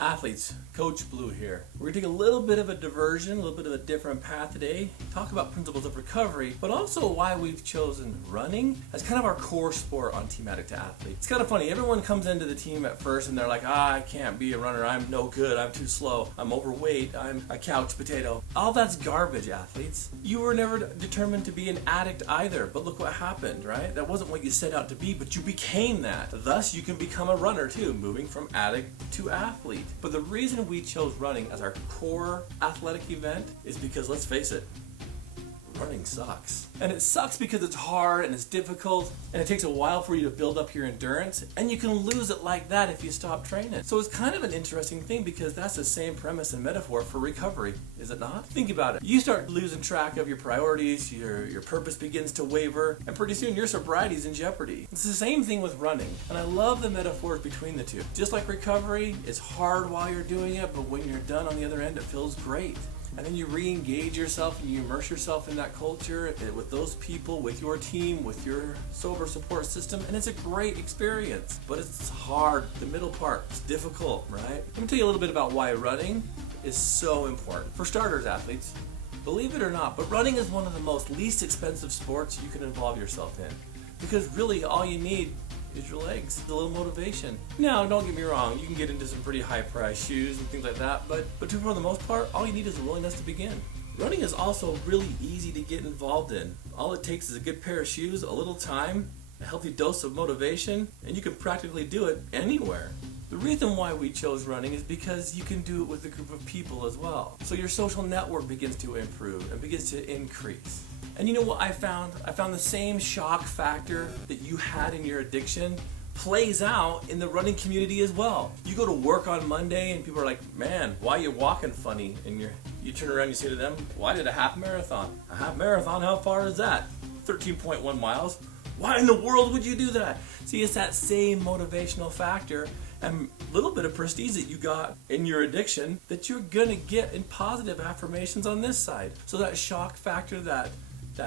Athletes, Coach Blu here. We're going to take a little bit of a diversion, a little bit of a different path today, talk about principles of recovery, but also why we've chosen running as kind of our core sport on Team Addict II Athlete. It's kind of funny, everyone comes into the team at first and they're like, I can't be a runner, I'm no good, I'm too slow, I'm overweight, I'm a couch potato. All that's garbage, athletes. You were never determined to be an addict either, but look what happened, right? That wasn't what you set out to be, but you became that. Thus, you can become a runner too, moving from addict to athlete. But the reason we chose running as our core athletic event is because, let's face it, running sucks. And it sucks because it's hard and it's difficult and it takes a while for you to build up your endurance, and you can lose it like that if you stop training. So it's kind of an interesting thing because that's the same premise and metaphor for recovery, is it not? Think about it. You start losing track of your priorities, your purpose begins to waver, and pretty soon your sobriety is in jeopardy. It's the same thing with running, and I love the metaphors between the two. Just like recovery, it's hard while you're doing it, but when you're done on the other end, it feels great. And then you re-engage yourself and you immerse yourself in that culture with those people, with your team, with your sober support system, and it's a great experience. But it's hard, the middle part, it's difficult, right? Let me tell you a little bit about why running is so important. For starters, athletes, believe it or not, but running is one of the most least expensive sports you can involve yourself in. Because really all you need is your legs, a little motivation. Now, don't get me wrong, you can get into some pretty high-priced shoes and things like that, but for the most part, all you need is a willingness to begin. Running is also really easy to get involved in. All it takes is a good pair of shoes, a little time, a healthy dose of motivation, and you can practically do it anywhere. The reason why we chose running is because you can do it with a group of people as well. So your social network begins to improve and begins to increase. And you know what I found? I found the same shock factor that you had in your addiction plays out in the running community as well. You go to work on Monday and people are like, man, why are you walking funny? And you turn around and you say to them, well, I did a half marathon. A half marathon, how far is that? 13.1 miles. Why in the world would you do that? See, it's that same motivational factor and a little bit of prestige that you got in your addiction that you're gonna get in positive affirmations on this side. So that shock factor, that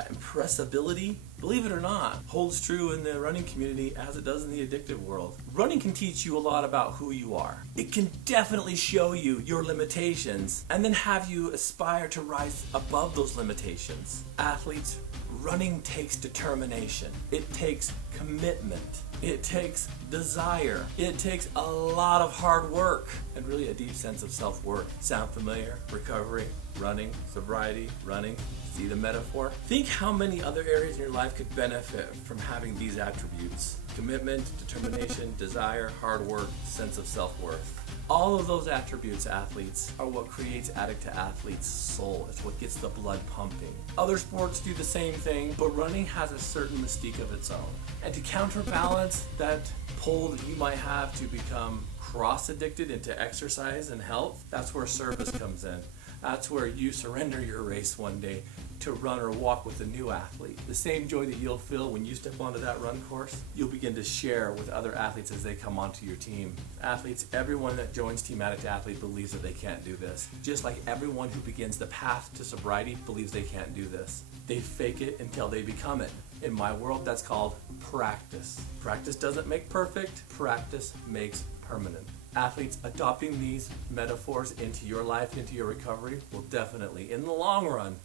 impressibility, believe it or not, holds true in the running community as it does in the addictive world. Running can teach you a lot about who you are. It can definitely show you your limitations and then have you aspire to rise above those limitations. Athletes, running takes determination. It takes commitment. It takes desire. It takes a lot of hard work and really a deep sense of self-worth. Sound familiar? Recovery, running, sobriety, running. See the metaphor? Think how many other areas in your life could benefit from having these attributes. Commitment, determination, desire, hard work, sense of self-worth. All of those attributes, athletes, are what creates Addict II Athlete's soul. It's what gets the blood pumping. Other sports do the same thing, but running has a certain mystique of its own. And to counterbalance that pull that you might have to become cross-addicted into exercise and health, that's where service comes in. That's where you surrender your race one day to run or walk with a new athlete. The same joy that you'll feel when you step onto that run course, you'll begin to share with other athletes as they come onto your team. Athletes, everyone that joins Team Addict II Athlete believes that they can't do this. Just like everyone who begins the path to sobriety believes they can't do this. They fake it until they become it. In my world, that's called practice. Practice doesn't make perfect, practice makes permanent. Athletes, adopting these metaphors into your life, into your recovery, will definitely, in the long run,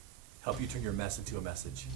help you turn your mess into a message.